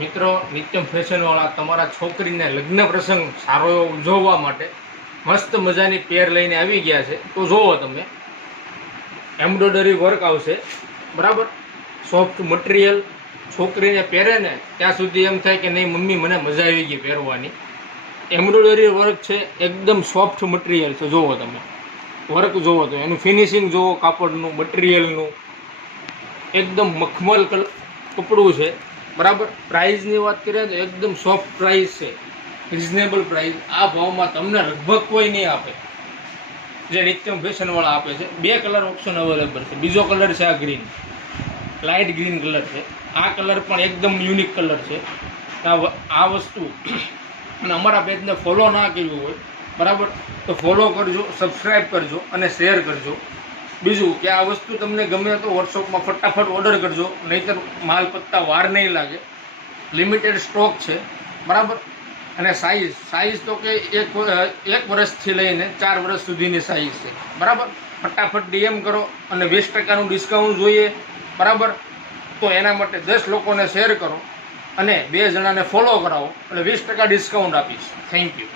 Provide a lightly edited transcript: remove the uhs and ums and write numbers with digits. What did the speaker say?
મિત્રો, નિત્યમ ફેશનવાળા તમારા છોકરીને લગ્ન પ્રસંગ સારો એવો ઉજવવા માટે મસ્ત મજાની પેર લઈને આવી ગયા છે. તો જોવો તમે, એમ્બ્રોઇડરી વર્ક આવશે, બરાબર, સોફ્ટ મટીરિયલ. છોકરીને પહેરે ને ત્યાં સુધી એમ થાય કે નહીં મમ્મી મને મજા આવી ગઈ પહેરવાની. એમ્બ્રોઇડરી વર્ક છે, એકદમ સોફ્ટ મટીરિયલ છે. જોવો તમે વર્ક જોવો તો એનું ફિનિશિંગ જોવો, કાપડનું મટીરિયલનું એકદમ મખમલ કપડું છે, બરાબર. પ્રાઇઝની વાત કરીએ તો એકદમ સોફ્ટ પ્રાઇસ છે, રિઝનેબલ પ્રાઇસ. આ ભાવમાં તમને લગભગ કોઈ નહીં આપે જે નિત્યમ ફેશનવાળા આપે છે. 2 કલર ઓપ્શન અવેલેબલ છે. બીજો કલર છે આ ગ્રીન, લાઇટ ગ્રીન કલર છે. આ કલર પણ એકદમ યુનિક કલર છે. આ વસ્તુ અને અમારા પેજને ફોલો ના કર્યું હોય, બરાબર, તો ફોલો કરજો, સબસ્ક્રાઈબ કરજો અને શેર કરજો. બીજું કે આ વસ્તુ તમને ગમે તો વોટ્સઅપમાં ફટાફટ ઓર્ડર કરજો, નહીંતર માલ પત્તા વાર નહીં લાગે. લિમિટેડ સ્ટોક છે, બરાબર. અને સાઇઝ તો કે એક વર્ષથી લઈને 4 વર્ષ સુધીની સાઇઝ છે, બરાબર. ફટાફટ ડીએમ કરો અને 20% ડિસ્કાઉન્ટ જોઈએ, બરાબર. તો એના માટે 10 લોકોને શેર કરો અને 2 જણાને ફોલો કરાવો એટલે 20% ડિસ્કાઉન્ટ આપીશ. Thank you.